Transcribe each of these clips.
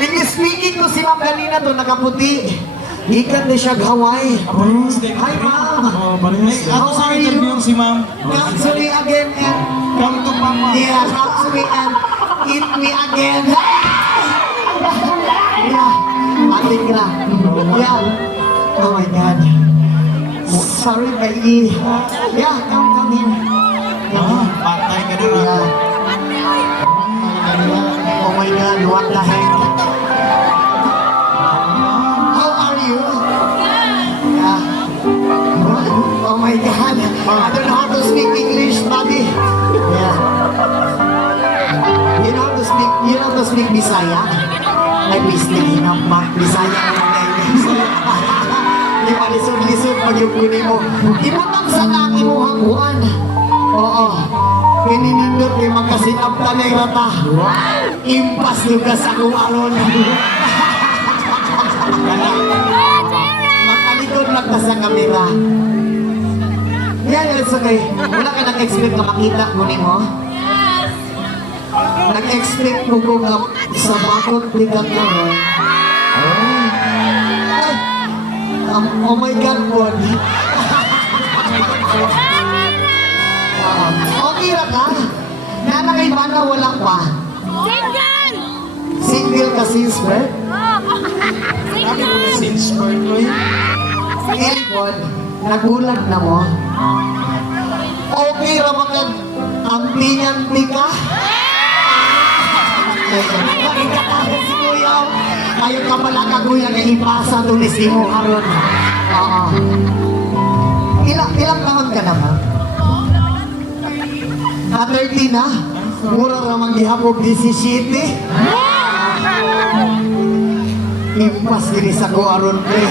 English speaking ko si ma'am kanina to, nakaputi. Ikan na siya Hawaii. Hi ma'am. Ako sa interview si ma'am. Come to me again and Come to mama. yeah, come to me and eat me again. Yeah, ating ka. Yeah. Oh my God. Sorry, baby. Yeah, come here. Patay ka na lang. Yeah. Oh my God, what the heck? How are you? Yeah. Oh my God, I don't know how to speak English, buddy. Yeah. You know how to speak Bisaya? Ay, Bisaya na pa. Bisaya na na Di ba lisod-lisod pag yung kunin mo. Ibutang sa laki mo hangguan. Oo. Pininindot kay magkasinap tanay rata. Impas lugas ako aron. Makalikod lang ka sa kamera. Yan, it's okay. Wala ka nag-expect na makita ko ni mo? Nag-expect ko kung sa bakot ligat na mo. Oh my God, Bod. Okay na ka? Nanakay ba na wala pa? Single! Single ka since birth? Since birth ko yun. Ili, Bod, nagulat na mo? Okay ra mga ampinyanti ka? Magkakasal si Kuya. Kayo ka pala ka Kuya na ipasa tulis mo karon. Oo. Ilang taon ka na ba? 30 na? Mura ramang gihapog 17? Impas gini sa ko aron pre.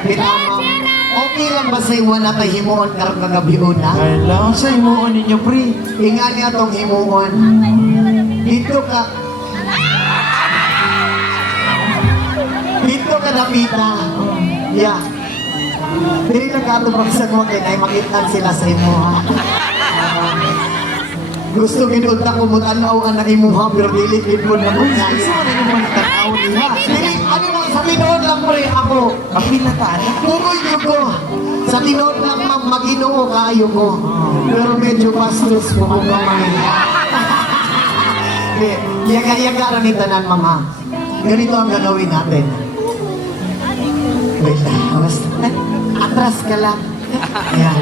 Pinamang, okay lang ba sa iwan na tayo himuon karang kagabion na? Kailangan sa imuon ninyo, pre. Ingan niya itong himuon. Dito ka. Dito ka napita. Yeah. Dili na ka ito sa mga kinay, makitan sila sa imo ha. Gusto ginunta ko mo tanaw ka na imo ha, pero dili mo na mo nga. Gusto mo na yung mga tanaw nila. Dili, ano lang, sa tinood lang pre, ako. Kapinataan. Tukoy ko. Sa tinood lang ma'am, mag-inoo kayo ko. Pero medyo bastos ko kung mamay. Yaga-yaga rin ni tanan mama. Ganito ang gagawin natin. Wait lang, atras ka lang. Ayan.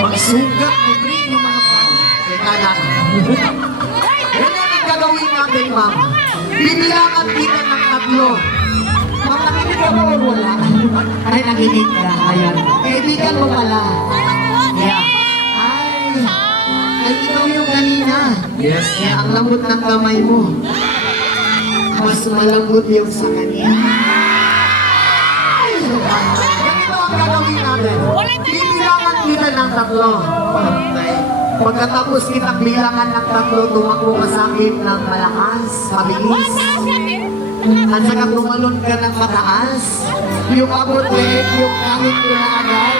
Magsugat mo pre yung mga pao. Kanan. Ganyan ang gagawin natin ma'am. Bibilangan kita ng tatlo. Ma'am, nakinig ka ba o wala? Ay, nakinig ka. Ayan. Kaibigan mo pala. Yeah. Ay, ikaw yung kanina. Yes. Yeah, ang lambot ng kamay mo. Mas malambot yung sa kanya. Ganito ang gagawin natin. Bibilangan kita ng tatlo. Pagkatapos kita bilangan ng tatlo, tumakbo ka sa akin ng malakas, mabilis. At saka tumalon ka ng mataas. Yung abot leeg, yung kahit ko na agad.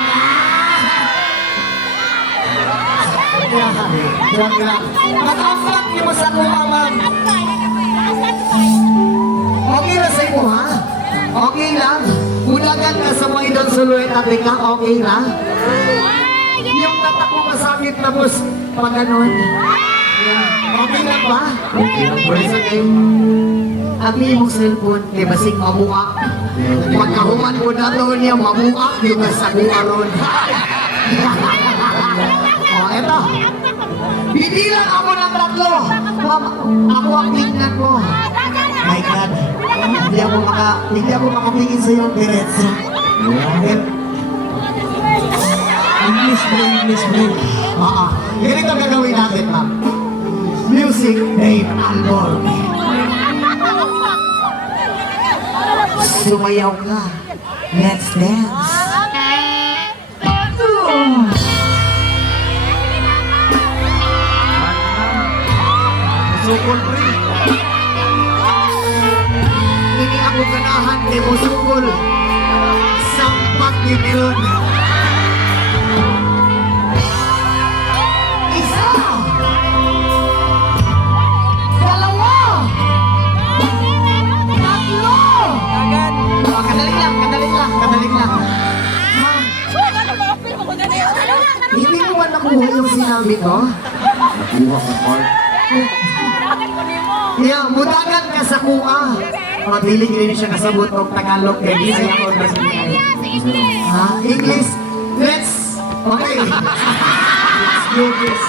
Nakaampak niyo mo sa kuha, ma'am. Okay na sa iyo, ha? Okay lang. Ulagan ka sa mga idol suluit at ka, okay na? Yung tatak mo masakit tapos pag ganun. Okay lang ba? Okay lang ba? Abi mong cellphone, kay basig mamuak. Pagkahuman mo na doon niya, mamuak yung nasaguaron. O, eto. Bibilang ako ng tatlo. Ma'am, ako ang tingnan mo. My God. Hindi ako makatingin sa iyong diretso. English, bro. English, bro. Ganito gagawin natin, ma'am. Music, Dave Albor. Sumayaw ka. Let's dance. Sukol, pre. Hindi ako ganahan kay mo sukol. Sampak yun yun. Isa sinabi ko? Buha ka part. Yeah, mudagan ka sa kuha. O, dili rin siya kasabot ng Tagalog kay Bisaya ko na Ha? English? Let's... Okay. Let's do this.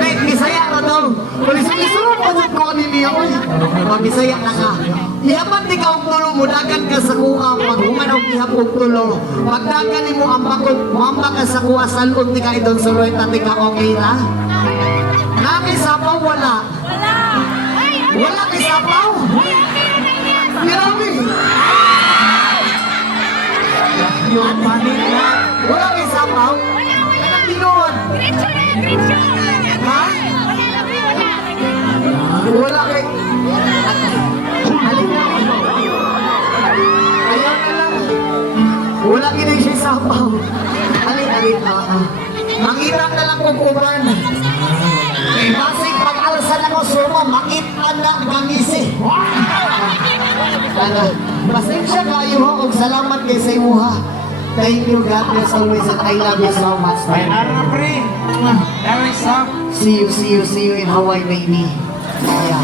Wait, Bisaya na daw. Pulis-pulisurong pa sa ko ni niya. Pag Bisaya na ka. Iyaman di ka ang tulo, mudagan ka sa kuha. Pag-human ang ihapog tulo. Pagdagan ni mo ang bakot, mamba ka sa kuha, salon di ka idon suloy, tati ka okay na? Nakisapaw, wala. Wala kisapaw. Grabe. Yung panik na. Wala kisapaw. Anong ginoon? Ha? Wala kay... Halika. Ayaw na lang. Wala kinay siya sapaw. Halika. Makita na lang kung kuman. Eh, basig pag-alasan ako suma, makita na gangisi. Pasensya kayo ho, kung salamat kay sa imo ha. Thank you, God bless always, and I love you so much. Ay, nara, pre. Dari sa... See you in Hawaii, baby. Yeah.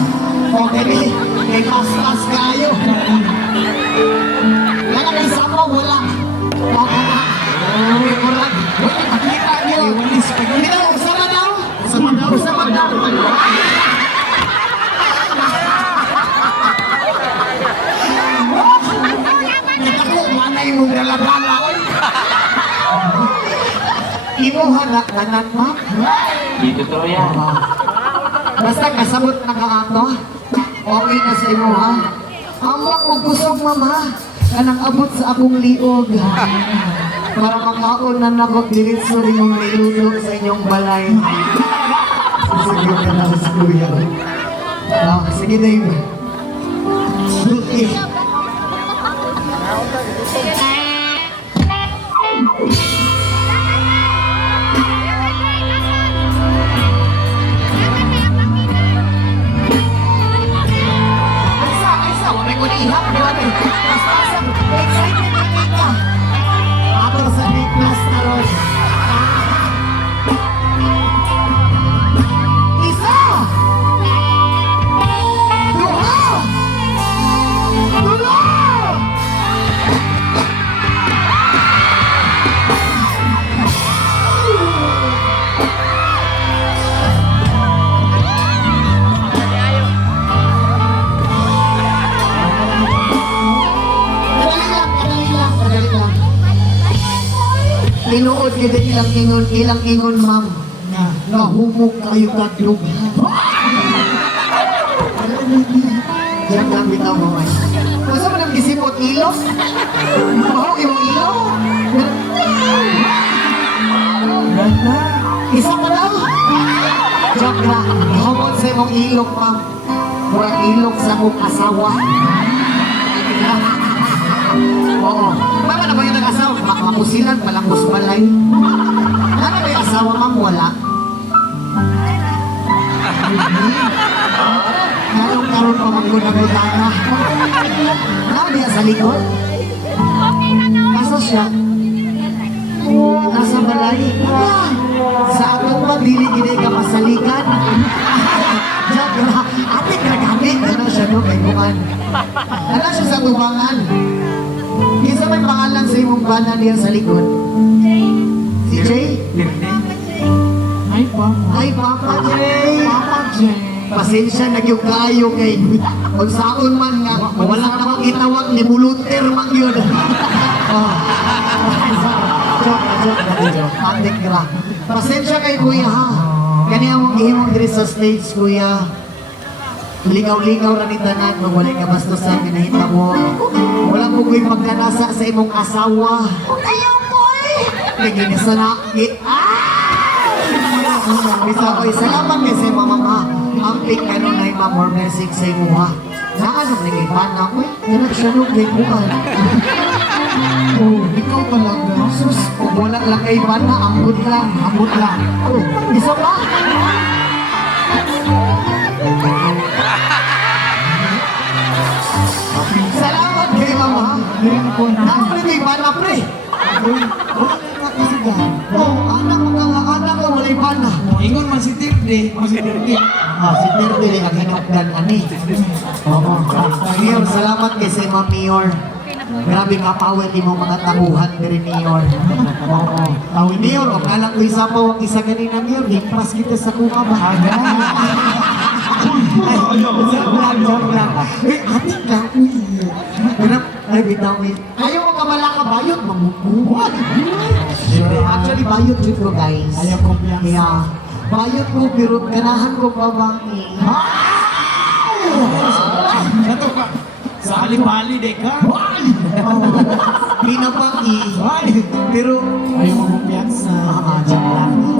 Okay, baby. May pas-pas kayo. Yan ang isa mo, wala. Okay na. Wala. Nakita niyo. Hindi na, usama daw. Usama daw. Ako, manay mong lalabala. Imuha na kanan mo. Dito to yan. Basta kasabot na ka ato, okay na sa imo ha. Ambak og kusog mama, kanang abot sa akong liog. Para makaon na nabot diretso rin mong niluto sa inyong balay. Sige ka na sa kuya. Sige Dave. Okay. Aysa, wala ko ni ihap. Basta, excited na kita. Ako sa Nicklas na ron. Isa! Duha! Tulo! Kadali lang. Tinuod kita ilang ingon ma'am. Nahumok kayo kaglog. Diyan lang bitaw mo ay. Masa mo nang gisipot ilong? Maho yung ilong? Isa ka lang? Joke na. Humot sa imong ilong ma'am. Murang ilong sa mong asawa. Oo. Mama na ba yung nag-asawa? Makusilan, palangos balay. Ano ba yung asawa, ma'am? Wala. Karong-karong pa maggunang-gutana. Ano ba sa likod? Nasa siya? Nasa balay? Sa atong ba, dili ginay ka masalikan? Diyan, ate, nagkamit. Ano siya, no? Kay Bukan. Ano siya sa tubangan? Isa may pangalan sa imong bana niya sa likod? Si Jay? Ay, Papa. Ay, Papa Jay! Papa Jay. Pasensya, nagyugayo kay kung saan man nga, wala na makitawag ni Buluter man yun. Joke. Patik ra. Pasensya kay kuya ha. Kani ang ihimong diri sa stage, kuya. Ligaw-ligaw ra ni tanan kung wala ka bastos sa kinahita mo. Wala ko ko'y magkanasa sa imong asawa. Ayaw ko eh! Naginisa na. Bisa ko'y salamat kay sa mama ma. Amping ano na yung more blessing sa imo ha. Naanong naging pana ko eh. Nanagsanog kay bukan. Oh, ikaw talaga. Sus, kung wala lang kay pana, ambot lang. Oh, isa pa? Salamat kay mama. Nakapalagay ba na pre? Oh, anak birthday. Si Terry ang hinapdan ani. Oo. Mayor, salamat kay sa Ma'am Mayor. Grabe ka power ni mo mga tabuhan diri Mayor. Oo. Mayor, o kalang ko isa pa ang isa ganina Mayor, himpas kita sa kuha ba? Joke lang. Atik lang. Pero, ay bitaw ayaw mo kamala ka bayot, mamukuhan. Actually, bayot yun ko guys. Ayaw kumpiyansa. Kaya, bayot ko, pero ganahan ko babae. Ito ka. Sa alibali, de ka. Pinabangi. Pero, Ayaw kumpiyansa. joke lang.